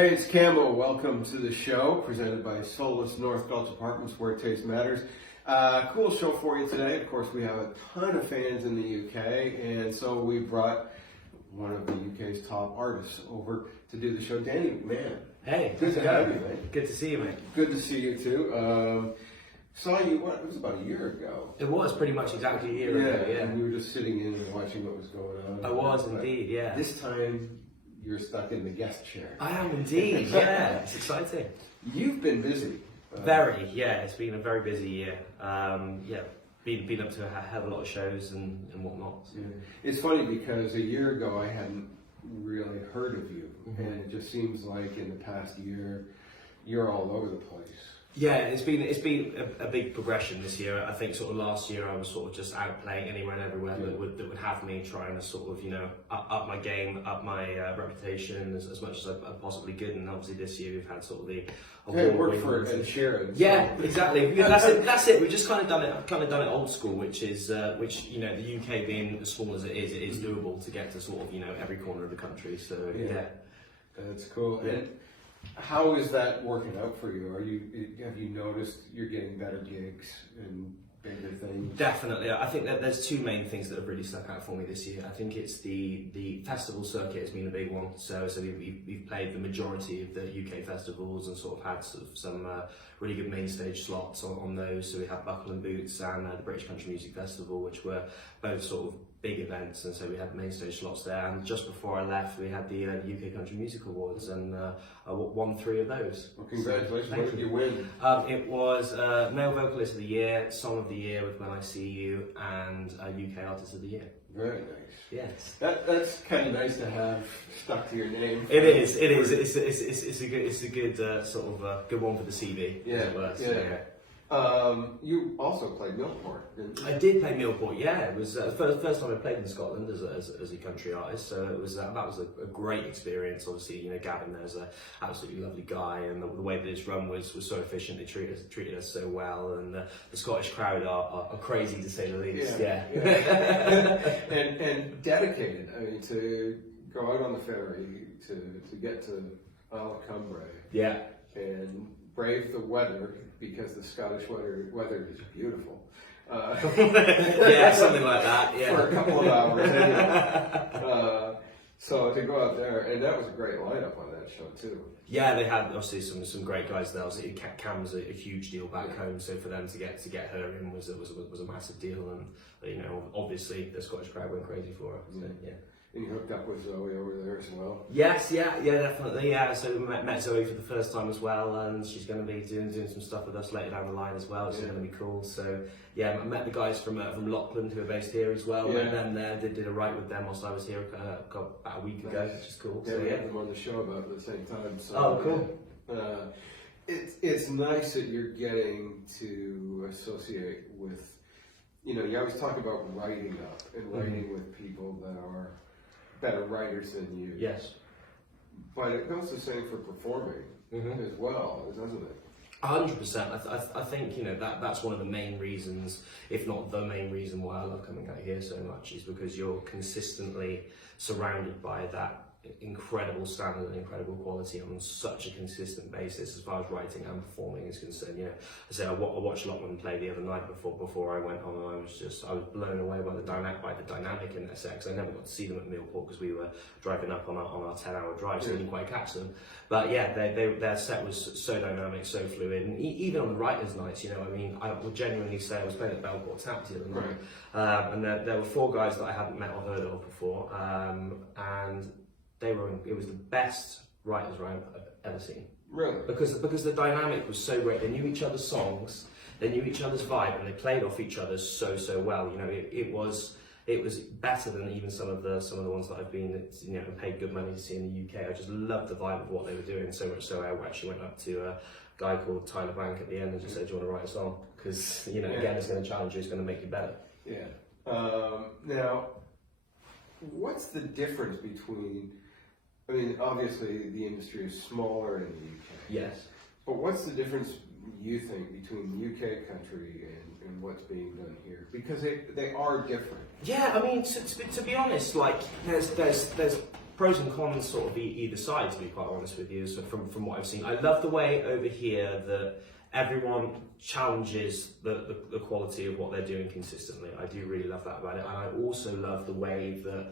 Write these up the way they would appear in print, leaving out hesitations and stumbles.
Hey, it's Camo. Welcome to the show, presented by Soulless North Gulch Apartments, where taste matters. Cool show for you today. Of course, we have a ton of fans in the UK, and so we brought one of the UK's top artists over to do the show, Danny McMahon. Hey, good to have you, mate. Good to see you, mate. Good to see you too. Saw you, it was about a year ago. It was pretty much exactly a year ago, yeah. And we were just sitting in and watching what was going on. I was indeed, yeah. This time, you're stuck in the guest chair. I am indeed, yeah. It's exciting. You've been busy. Very, yeah. It's been a very busy year. Been up to a hell of a lot of shows and whatnot. So. Yeah. It's funny because a year ago I hadn't really heard of you, and it just seems like in the past year you're all over the place. Yeah, it's been a big progression this year. I think sort of last year I was sort of just out playing anywhere and everywhere that would have me, trying to sort of up my game, up my reputation as much as I possibly could. And obviously this year we've had sort of the work for Ed Sheeran. Yeah, exactly. That's it. We've just kind of done it old school, which is the UK being as small as it is doable to get to sort of every corner of the country. So yeah. That's cool. Yeah. And how is that working out for you? Have you noticed you're getting better gigs and bigger things? Definitely. I think that there's two main things that have really stuck out for me this year. I think it's the festival circuit has been a big one. So we've played the majority of the UK festivals and sort of had some really good main stage slots on those. So we had Buckle and Boots and the British Country Music Festival, which were both sort of big events, and so we had main stage slots there. And just before I left, we had the UK Country Music Awards, and I won 3 of those. Well, congratulations! So, what did you win? It was Male Vocalist of the Year, Song of the Year with When I See You, and UK Artist of the Year. Very nice. Yes. That's kind of nice to have stuck to your name. It is. It's a good sort of good one for the CV. Yeah. You also played Millport, didn't you? I did play Millport, yeah. It was the first time I played in Scotland as a country artist, so it was that was a great experience. Obviously, Gavin there's an absolutely lovely guy, and the way that it's run was so efficient. They treated us so well, and the Scottish crowd are crazy to say the least. Yeah. and dedicated. I mean, to go out on the ferry to get to Isle of Cumbrae. Yeah. And brave the weather, because the Scottish weather is beautiful. Yeah, something like that. Yeah. For a couple of hours. Anyway. So to go out there, and that was a great lineup on that show too. Yeah, they had obviously some great guys there. Obviously, Cam's a huge deal back home, so for them to get her in was a massive deal, and obviously the Scottish crowd went crazy for her. So, yeah. And you hooked up with Zoe over there as well? Yes, yeah, definitely, yeah. So we met Zoe for the first time as well, and she's going to be doing some stuff with us later down the line as well, which is going to be cool. So yeah, I met the guys from Lachlan who are based here as well. Met them there, did a write with them whilst I was here about a week ago, which is cool. Yeah, so, we had them on the show about at the same time. So, oh, cool. It's nice that you're getting to associate with, you always talk about writing up and writing with people that are better writers than you. Yes. But it goes the same for performing as well, doesn't it? 100%. I think that's one of the main reasons, if not the main reason, why I love coming out here so much, is because you're consistently surrounded by that incredible standard and incredible quality on such a consistent basis as far as writing and performing is concerned. I watched Lachlan play the other night before I went on, and I was blown away by the dynamic in their set, because I never got to see them at Millport because we were driving up on our 10-hour drive, so we didn't quite catch them. But yeah, their set was so dynamic, so fluid, and even on the writers' nights, I would genuinely say I was playing at Belport Tap the other night, and there were 4 guys that I hadn't met or heard of before, and it was the best writers' round I've ever seen. Really? Because the dynamic was so great. They knew each other's songs, they knew each other's vibe, and they played off each other so well. It was better than even some of the ones that I've been paid good money to see in the UK. I just loved the vibe of what they were doing so much so I actually went up to a guy called Tyler Bank at the end and just said, "Do you want to write a song?" Because again, it's going to challenge you, it's going to make you better. Yeah. Now, what's the difference between? I mean, obviously the industry is smaller in the UK. Yes. But what's the difference, you think, between the UK country and what's being done here? Because they are different. Yeah, I mean, to be honest, like there's pros and cons sort of either side, to be quite honest with you. So from what I've seen, I love the way over here that everyone challenges the quality of what they're doing consistently. I do really love that about it, and I also love the way that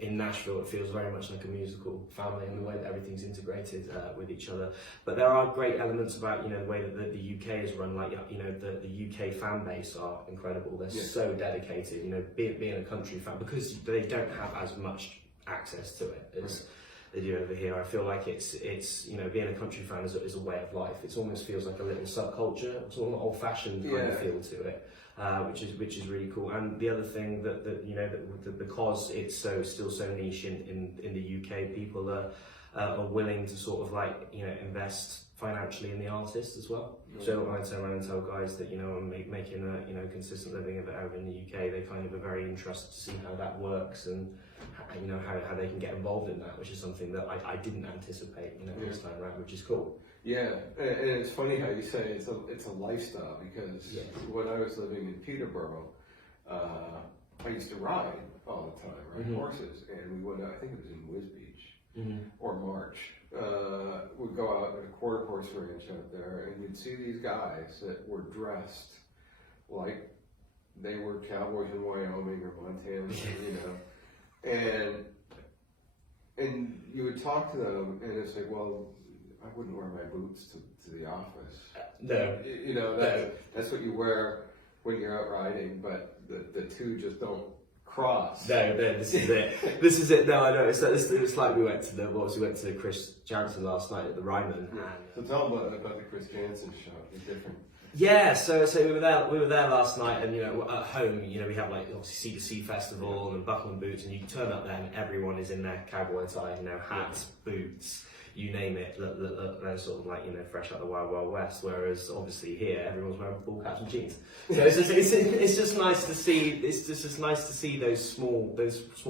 in Nashville it feels very much like a musical family, and the way that everything's integrated with each other. But there are great elements about, you know, the way that the UK is run. Like, you know, the UK fan base are incredible. They're so dedicated. You know, being a country fan, because they don't have as much access to it as they do over here. I feel like it's you know, being a country fan is a way of life. It almost feels like a little subculture, sort of old-fashioned kind of feel to it, which is really cool. And the other thing that you know, that because it's still so niche in the UK, people are willing to sort of like, you know, invest financially in the artist as well. So I turn around and tell guys that, you know, I'm making a, you know, consistent living of it over in the UK. They kind of are very interested to see how that works, and you know, how they can get involved in that, which is something that I didn't anticipate, you know, this time around, which is cool. Yeah, and it's funny how you say it's a lifestyle, because when I was living in Peterborough, I used to ride all the time, ride horses, and we went out, I think it was in Whiz Beach or March. We'd go out at a quarter horse ranch out there, and you'd see these guys that were dressed like they were cowboys in Wyoming or Montana, you know. And you would talk to them, and it's like, well, I wouldn't wear my boots to the office. No. You know, that's what you wear when you're out riding, but the two just don't cross. No, this is it. This is it. No, I know. It's like we went to Chris Jansen last night at the Ryman. So tell them about the Chris Jansen show. It's different. Yeah, so we were there last night, and you know, at home, you know, we have like obviously C2C Festival and Buckle and Boots, and you turn up there and everyone is in their cowboy attire, you know, hats, boots, you name it. They're sort of like, you know, fresh out of the Wild West. Whereas obviously here, everyone's wearing ball caps and jeans. So it's just nice to see. It's just nice to see those small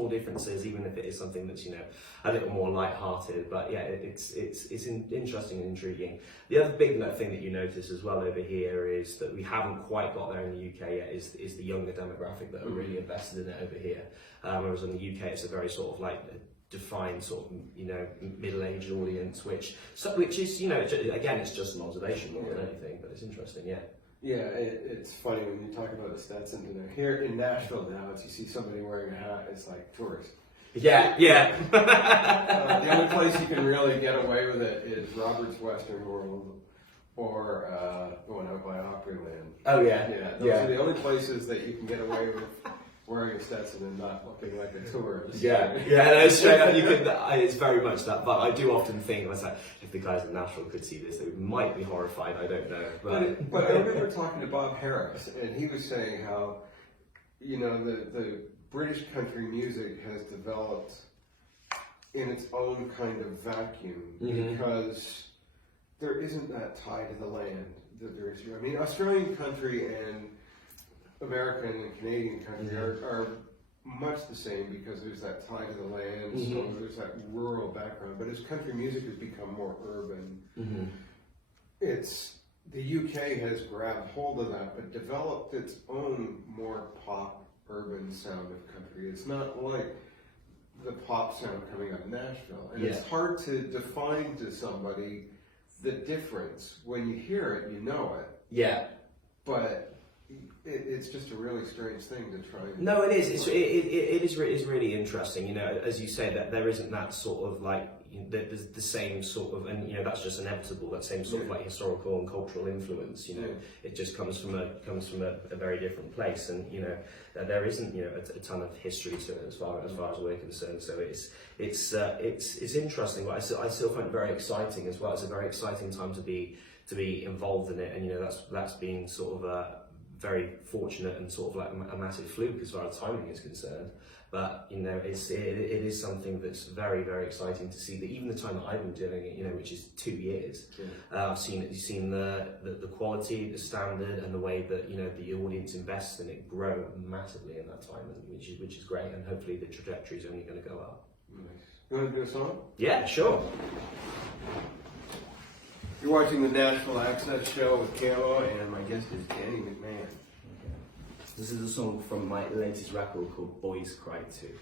differences, even if it is something that's, you know, a little more light-hearted. But yeah, it's interesting and intriguing. The other big thing that you notice as well over here is that we haven't quite got there in the UK yet. Is the younger demographic that are really invested in it over here. Whereas in the UK, it's a very sort of like defined sort of, you know, middle-aged audience, which is, you know, again, it's just an observation more than anything, but it's interesting, yeah. Yeah, it's funny when you talk about a Stetson today. Here in Nashville now, if you see somebody wearing a hat, it's like tourist. Yeah. The only place you can really get away with it is Robert's Western World or going out by Opryland. Oh yeah. Those are the only places that you can get away with wearing a Stetson and not looking like a tourist. No, straight up, you can. It's very much that. But I do often think, like, if the guys in Nashville could see this, they might be horrified. I don't know. But I remember talking to Bob Harris, and he was saying how, you know, the British country music has developed in its own kind of vacuum because there isn't that tie to the land that there is here. I mean, Australian country and American and Canadian country are much the same because there's that tie to the land, so there's that rural background. But as country music has become more urban, it's the UK has grabbed hold of that, but developed its own more pop, urban sound of country. It's not like the pop sound coming out of Nashville, and it's hard to define to somebody the difference. When you hear it, you know it. Yeah, but it's just a really strange thing to try. No, it is. It is really interesting. You know, as you say, that there isn't that sort of like, you know, there's the same sort of, and you know, that's just inevitable. That same sort of like historical and cultural influence. You know, it just comes from a very different place, and you know, there isn't, you know, a ton of history to it as far as we're concerned. So it's interesting, but I still find it very exciting as well. It's a very exciting time to be involved in it, and you know, that's been sort of very fortunate and sort of like a massive fluke as far as timing is concerned. But you know, it is something that's very, very exciting to see. That even the time that I've been doing it, you know, which is 2 years, I've seen the quality, the standard, and the way that, you know, the audience invests in it grow massively in that time, and which is great. And hopefully the trajectory is only going to go up. Nice. You want to do a song? Yeah, sure. You're watching the Nashville Access Show with Camo, and my guest is Danny McMahon. This is a song from my latest record called Boys Cry Too.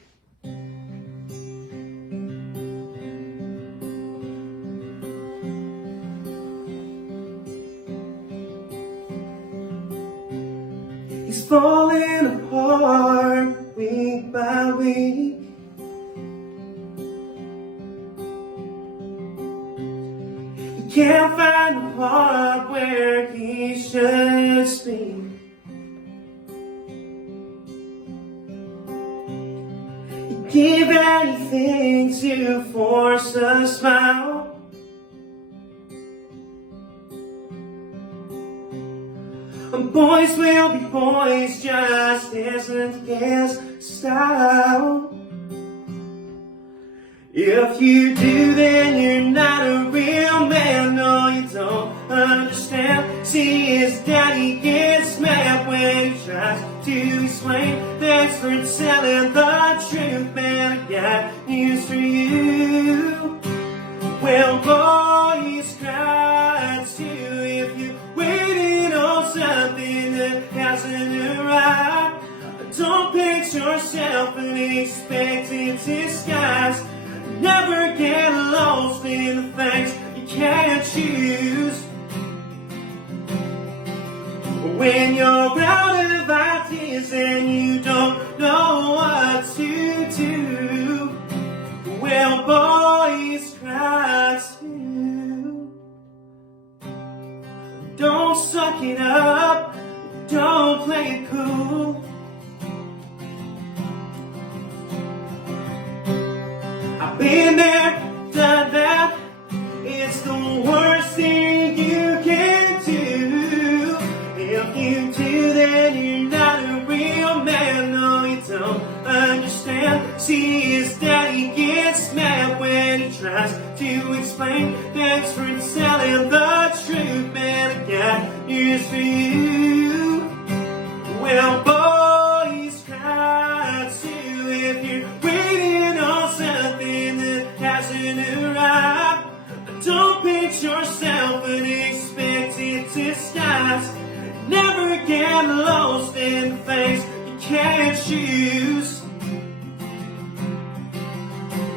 He's falling apart week by week. He can't find the part where he should speak. He'd give anything to force a smile. And boys will be boys, just isn't his style. If you do, then you're not a real man. No, you don't understand. See, his daddy gets mad when he tries to explain. Thanks for telling the truth, man, I got news for you. Well, boys cry too if you're waiting on something that hasn't arrived. Don't paint yourself and expect it to disguise. Never get lost in the things you can't choose. When you're out of ideas and you don't know what to do, well, boys cry too. Don't suck it up, don't play it cool. I've been there, done that. It's the worst thing you can do. If you do, then you're not a real man. No, you don't understand. See, his daddy gets mad when he tries to explain. Thanks for telling the truth, man, I got news for you. Well, boys cry too if you're waiting on something that hasn't arrived. Don't pinch yourself and expect it to disguise. Never get lost in things you can't choose.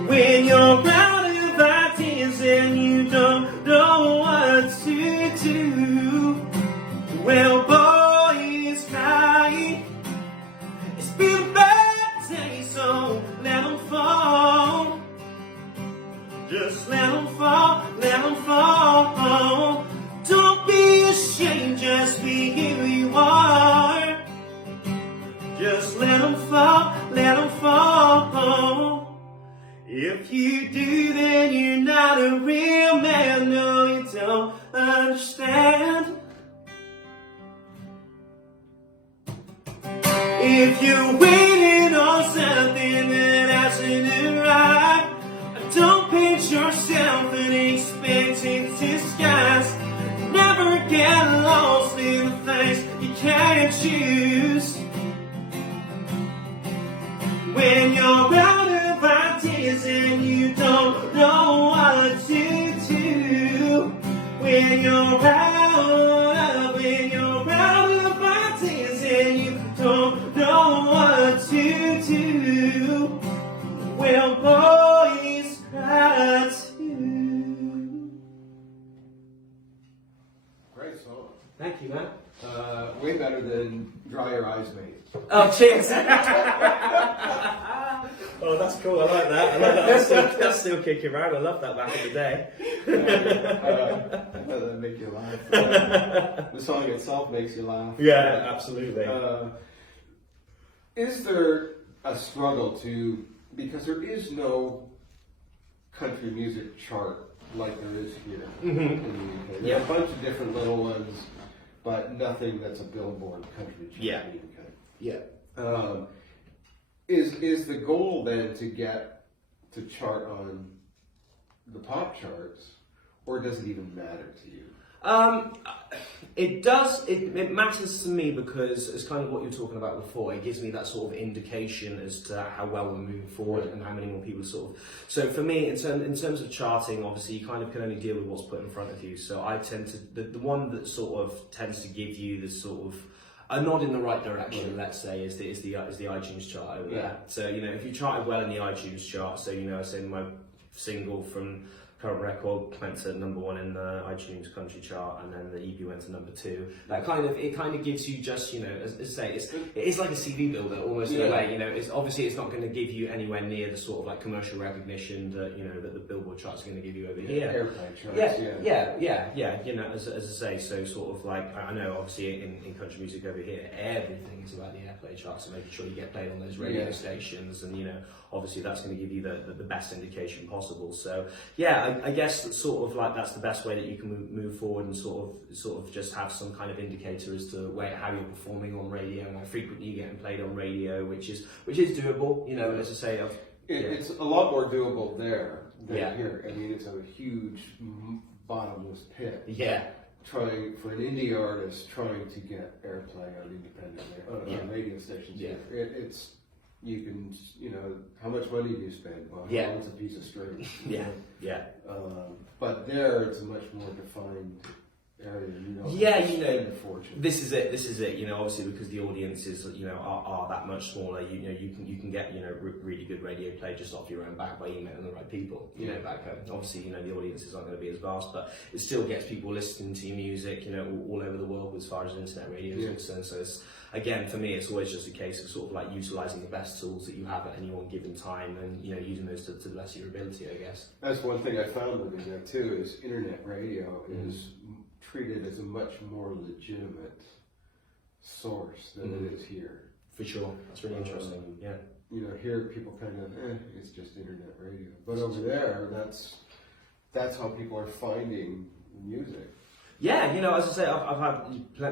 When you're out of ideas and you don't know what to do, well, boys cry. It's been a bad day, so let them fall. Just let them fall, let them fall. Don't be ashamed, just be who you are. Just let them fall, let them fall. If you do, then you're not a real man. No, you don't understand. If you're waiting on something that hasn't arrived, don't pinch yourself and expect it to disguise. Never get lost in the things you can't choose. When you're out of ideas and you don't know what to do. When you're out of ideas and you don't know what to do. Well, boys cry too. Great song. Thank you, man. Way better than Dry Your Eyes, Mate. Oh, cheers. Oh, that's cool. I like that. I like that. That's still kicking around. I love that back in the day. I thought that'd make you laugh. The song itself makes you laugh. Yeah, absolutely. Is there a struggle to, because there is no country music chart like there is here in the UK. There are a bunch of different little ones, but nothing that's a Billboard country chart Yeah. in the UK. Yeah. Is the goal then to get to chart on the pop charts, or does it even matter to you? It does. It matters to me because it's kind of what you were talking about before. It gives me that sort of indication as to how well we're moving forward and how many more people sort of. So for me, in terms of charting, obviously you kind of can only deal with what's put in front of you. So I tend to the one that sort of tends to give you this sort of a nod in the right direction, let's say, is the iTunes chart over there. So if you charted well in the iTunes chart, so say my single from current record went to #1 in the iTunes country chart, and then the EP went to #2. That kind of gives you just, you know, as I say, it is like a CV builder almost in a way. You know, it's obviously it's not going to give you anywhere near the sort of like commercial recognition that, you know, that the Billboard charts are going to give you over here. Airplay charts. Yeah. You know, as I say, so sort of like, I know obviously in country music over here, everything is about the airplay charts and making sure you get played on those radio stations, and you know, obviously that's going to give you the best indication possible. So yeah, I guess that sort of like that's the best way that you can move forward and sort of just have some kind of indicator as to how you're performing on radio and how frequently you're getting played on radio, which is doable. You know, as I say, it's a lot more doable there than here. I mean, it's a huge bottomless pit. Yeah. Trying for an indie artist trying to get airplay on independent on radio stations. Yeah. It's you can, you know, how much money do you spend? Well, how long is a piece of string? But there, it's a much more defined area. You know, this is it. You know, obviously because the audiences, you know, are that much smaller. You know, you can get, you know, really good radio play just off your own back by emailing the right people. You know, back home. Obviously, you know, the audiences aren't going to be as vast, but it still gets people listening to your music, you know, all over the world as far as internet radio is concerned. So it's, again, for me, it's always just a case of sort of like utilising the best tools that you have at any one given time, and you know, using those to the best of your ability, I guess. That's one thing I found living there too. Is internet radio is treated as a much more legitimate source than it is here. For sure, that's really interesting. Yeah. You know, here people kind of, it's just internet radio. But over there, that's how people are finding music. Yeah, you know, as I say, I've had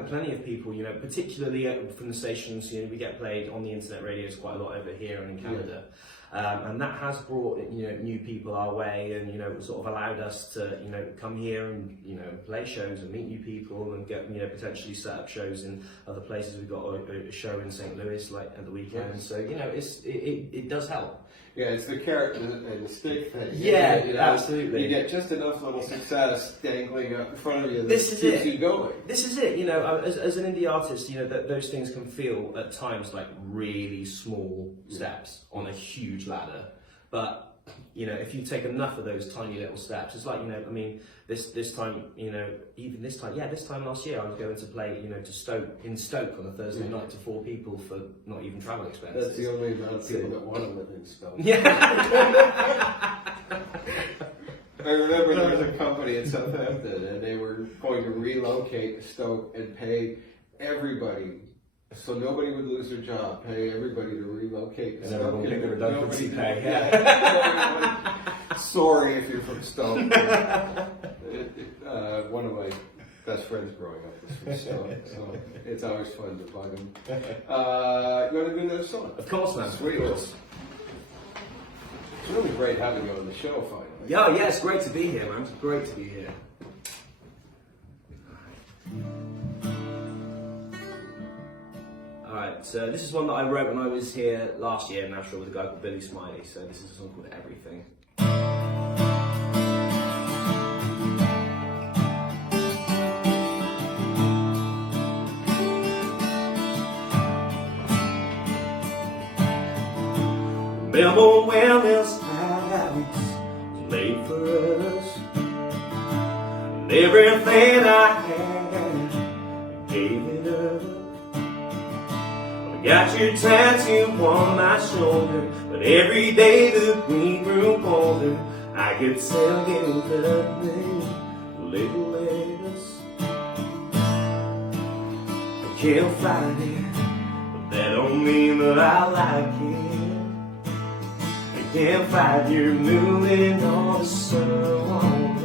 plenty of people, you know, particularly from the stations, you know, we get played on the internet radios quite a lot over here and in Canada. And that has brought, you know, new people our way, and, you know, sort of allowed us to, you know, come here and, you know, play shows and meet new people and get, you know, potentially set up shows in other places. We've got a show in St. Louis, like, at the weekend. So, you know, it does help. Yeah, it's the carrot and the stick thing. Yeah, you know, absolutely. You get just enough little success dangling up in front of you that keeps you going. This is it. You know, as an indie artist, you know, those things can feel at times like really small steps on a huge ladder. But you know, if you take enough of those tiny little steps, it's like, you know, I mean, this time, you know, even this time last year, I was going to play, you know, to Stoke on a Thursday night to 4 people for not even travel expenses. That's the only amount that want to live in Stoke. Yeah. I remember there was a company in Southampton, and they were going to relocate to Stoke and pay everybody, so nobody would lose their job, pay everybody to relocate to Stoke. Everyone get the redundancy pay. Sorry if you're from Stoke. One of my best friends growing up was from Stoke, so it's always fun to bug him. You want to do another song? Of course, man. Sweet. Of course. It's really great having you on the show finally. Yeah, it's great to be here, man. It's great to be here. Alright, so this is one that I wrote when I was here last year in Nashville with a guy called Billy Smiley. So this is a song called Everything. Remember when this house was made for us, and everything I had, I gave it up. I got your tattoo on my shoulder, but every day the green grew colder. I could tell you loved me a little less. I can't fight it, but that don't mean that I like it. I can't fight your moving on the surroundings.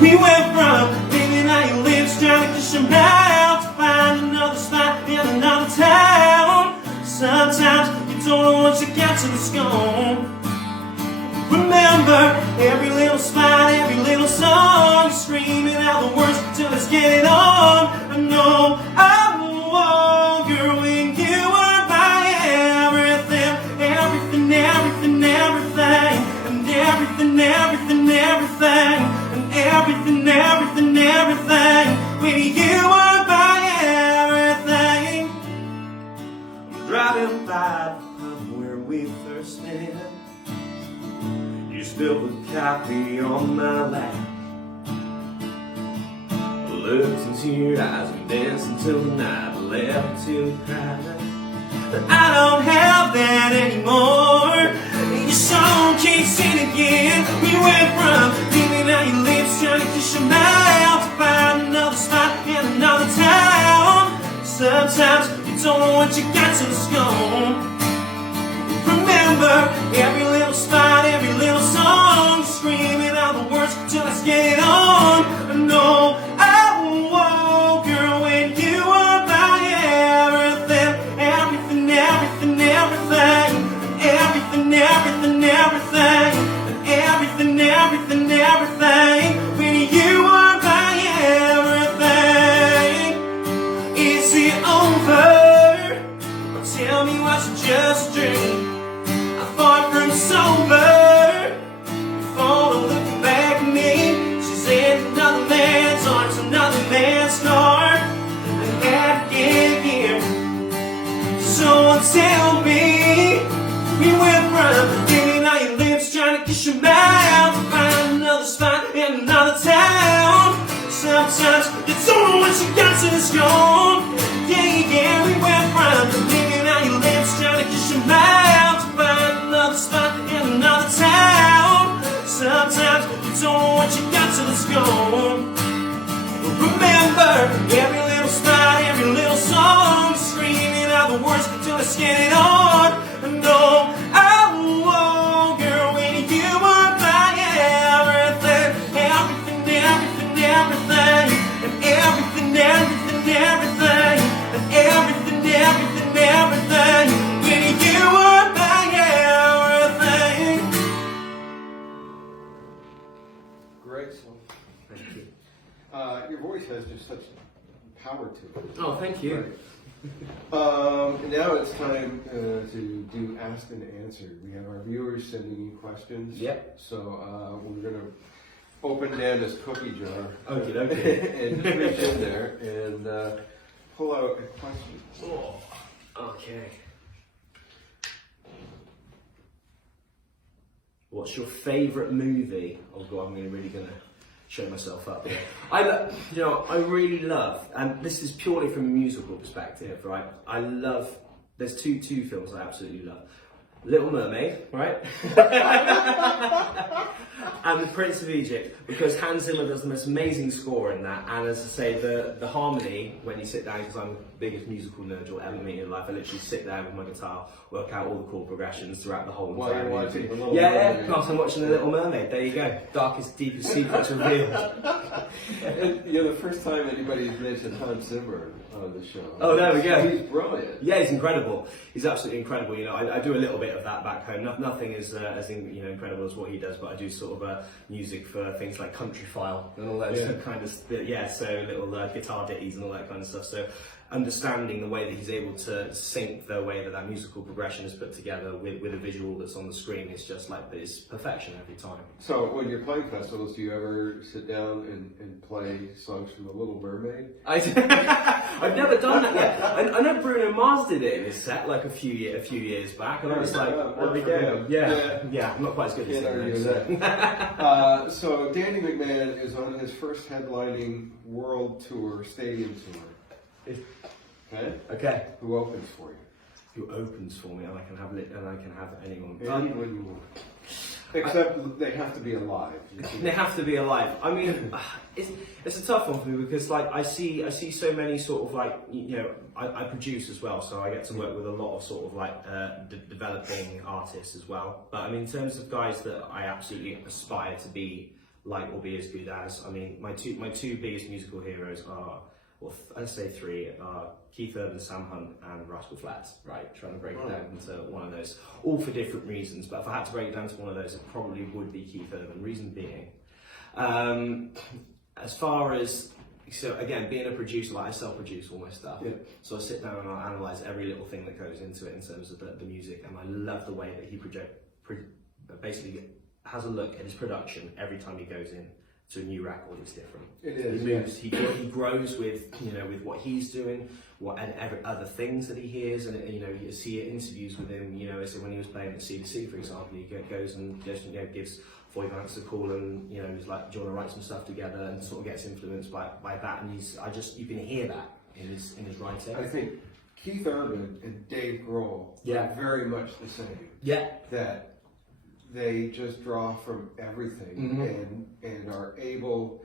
We went from living on your lips, trying to kiss your mouth, to find another spot in another town. Sometimes you don't know once you got till it's gone. Remember every little spot, every little song, screaming out the words till it's getting on. I know I want, girl, when you were my everything, everything, everything, everything, and everything, everything, everything, and everything, everything, everything. When you were my everything. I'm driving by from where we first softly on my lap. Looked into your eyes, we danced until the night, left till we cried. But I don't have that anymore. And your song can't sing again. We went from giving out your lips, trying to kiss your mouth, to find another spot in another town. Sometimes you don't know what you got till it's gone. Remember every little spot, every little song, screaming out the words till I get it on. No, I won't, girl, when you were my everything, everything, everything, everything, everything, everything, everything, everything, everything, everything. When you were my everything, is it over? Or tell me was it just a dream? Far from sober, before looking back at me. She's in another man's arms, another man's heart. I had to get here. So tell me, we went from giving out your lips, trying to kiss your mouth, to find another spot in another town. Sometimes you don't know what you got till it's gone. Yeah, yeah, we went from giving out your lips, trying to kiss your mouth, to find another spot in another town. Sometimes you don't know what you got till it's gone. Remember every little spot, every little song, screaming out the words till I get it on. No, I won't, girl, when you were my everything, everything, everything, everything, and everything, everything, everything, and everything, everything, everything. When you were my everything. Great song. Thank you. Your voice has just such power to it. Oh, thank you. Right. Now it's time to do Asked and Answered. We have our viewers sending in questions. Yep. So we're going to open Nana's cookie jar. Okay, okay. And reach in there and pull out a question. Oh, okay. What's your favourite movie? Oh God, I'm really gonna show myself up here. I really love, and this is purely from a musical perspective, right? I love. There's two films I absolutely love. Little Mermaid, right? And The Prince of Egypt, because Hans Zimmer does the most amazing score in that, and as I say, the harmony, when you sit down, because I'm the biggest musical nerd you'll ever meet in life, I literally sit down with my guitar, work out all the chord progressions throughout the whole While entire you're movie. watching The Little Yeah, Mermaid. plus I'm watching The Little Mermaid, there you go. Darkest, deepest secrets revealed. And the first time anybody's mentioned Hans Zimmer on the show. Oh, there we go. He's brilliant. Yeah, he's incredible. He's absolutely incredible. I do a little bit of that back home. Nothing as incredible as what he does, but I do sort of music for things like Countryfile and all that kind of stuff. Yeah, so little guitar ditties and all that kind of stuff. So understanding the way that he's able to sync the way that musical progression is put together with a visual that's on the screen, it's just like it's perfection every time. So when you're playing festivals, do you ever sit down and play songs from The Little Mermaid? I've never done that yet. I know Bruno Mars did it in his set like a few years back, and I was like, there we go. Yeah, I'm not quite as good as Can't argue him. with that. So Danny McMahon is on his first headlining world tour, stadium tour. Okay. Who opens for you? Who opens for me, and I can have anyone. Anyone you want. Except they have to be alive. They have to be alive. I mean, it's a tough one for me because I see so many sort of I produce as well, so I get to work with a lot of sort of developing artists as well. But I mean, in terms of guys that I absolutely aspire to be like or be as good as, I mean, my two biggest musical heroes are, well, I'd say three, Keith Urban, Sam Hunt, and Rascal Flatts, right? Trying to break it down into one of those, all for different reasons, but if I had to break it down to one of those, it probably would be Keith Urban. Reason being, as far as, so again, being a producer, I self-produce all my stuff, so I sit down and I analyse every little thing that goes into it in terms of the music, and I love the way that he basically has a look at his production every time he goes in. To a new record, it's different. It is. He moves. He grows with with what he's doing, and every other things that he hears, and you see interviews with him. So when he was playing at CDC, for example, he goes and gives before he answers the call, and you know, he's like, "Do you want to write some stuff together?" And sort of gets influenced by that, and you can hear that in his writing. I think Keith Urban and Dave Grohl are very much the same. Yeah. That they just draw from everything and are able.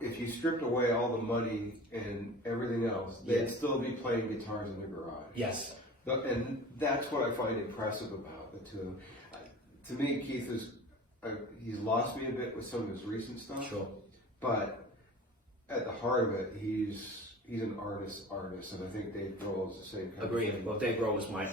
If you stripped away all the money and everything else, they'd still be playing guitars in the garage. Yes. And that's what I find impressive about the two. To me, Keith he's lost me a bit with some of his recent stuff. Sure. But at the heart of it, he's an artist, and I think Dave Grohl is the same kind Agreed. of thing. Well, Dave Grohl was my,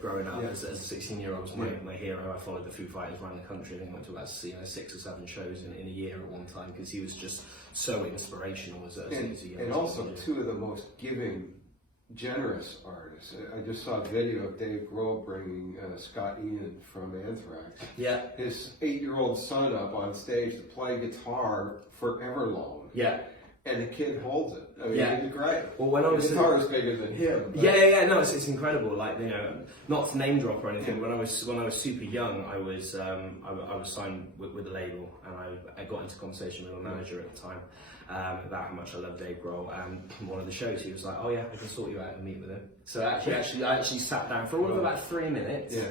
growing up as a 16-year-old, was my hero. I followed the Foo Fighters around the country. I think I went to about 6 or 7 shows in a year at one time, because he was just so inspirational as a young and also two of the most giving, generous artists. I just saw a video of Dave Grohl bringing Scott Ian from Anthrax. Yeah. His 8-year-old son up on stage to play guitar for Everlong. Yeah. And the kid holds it. I mean, it's great. Well, when I was the guitar is bigger than him. Yeah. No, it's incredible. Like, you know, not to name drop or anything. When I was super young, I was signed with a label, and I got into conversation with my manager at the time about how much I love Dave Grohl. And one of the shows, he was like, "Oh yeah, I can sort you out and meet with him." So I actually sat down for all of about 3 minutes. Yeah.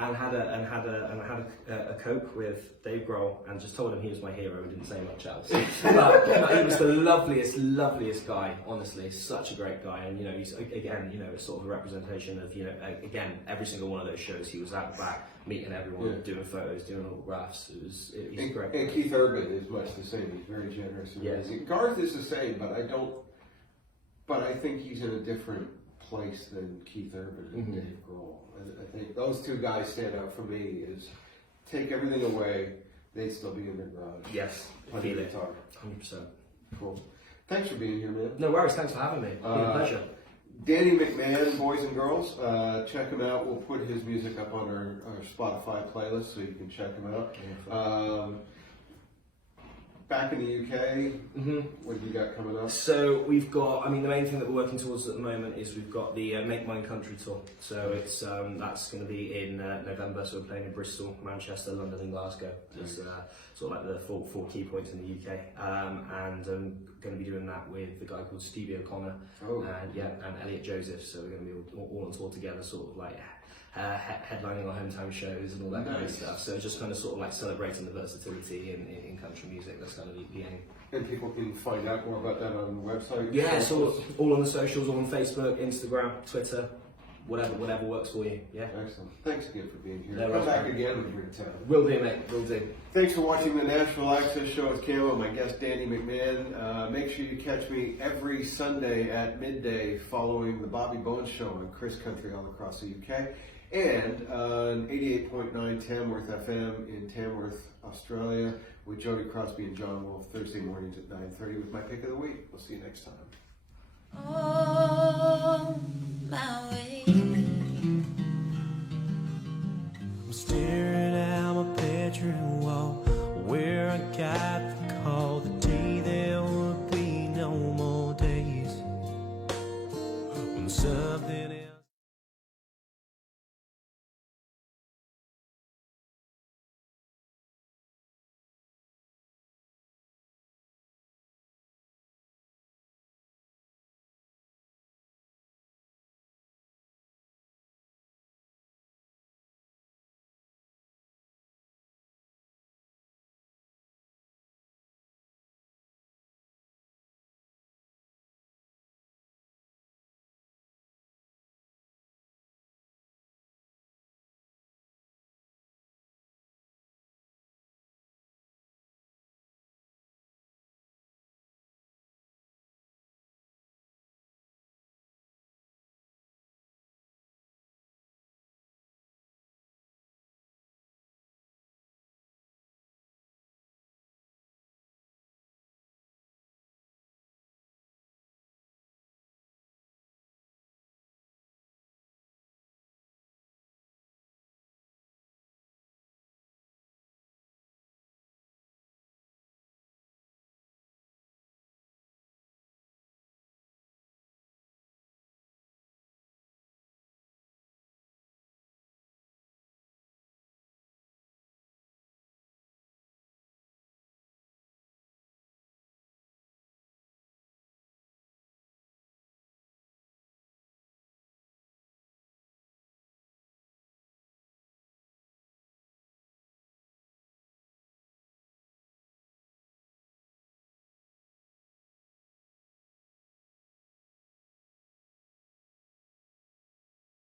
And had a coke with Dave Grohl, and just told him he was my hero and didn't say much else. But he was the loveliest guy. Honestly, such a great guy. And you know, he's again, you know, sort of a representation of, you know, again, every single one of those shows, he was out the back meeting everyone, doing photos, doing autographs. He's great. And Keith Urban is much the same. He's very generous. Yes. Garth is the same, but I think he's in a different place than Keith Urban and Dave Grohl. I think those two guys stand out for me. Is take everything away, they'd still be in their garage. Yes, I playing feel it. guitar. 100%. Cool. Thanks for being here, man. No worries. Thanks for having me. It's been a pleasure. Danny McMahon, boys and girls, check him out. We'll put his music up on our Spotify playlist, so you can check him out. Back in the UK, what have you got coming up? So we've got, the main thing that we're working towards at the moment is we've got the Make Mine Country tour. So it's that's going to be in November. So we're playing in Bristol, Manchester, London, and Glasgow. It's sort of like the four key points in the UK. And I'm going to be doing that with the guy called Stevie O'Connor and Elliot Joseph. So we're going to be all on tour together, sort of like headlining our hometown shows and all that kind of stuff. So just kind of sort of like celebrating the versatility in country music. That's kind of the aim. And people can find out more about that on the website? Yeah, so all on the socials, all on Facebook, Instagram, Twitter, whatever works for you. Yeah. Excellent. Thanks again for being here. No, Come back again when you're in town. Will do, mate. Will do. Thanks for watching the Nashville Access Show with Camo and my guest Danny McMahon. Make sure you catch me every Sunday at midday following the Bobby Bones Show on Chris Country all across the UK. And on 88.9 Tamworth FM in Tamworth, Australia, with Jody Crosby and John Wolfe Thursday mornings at 9:30 with my pick of the week. We'll see you next time. On my way, I'm staring at my bedroom wall.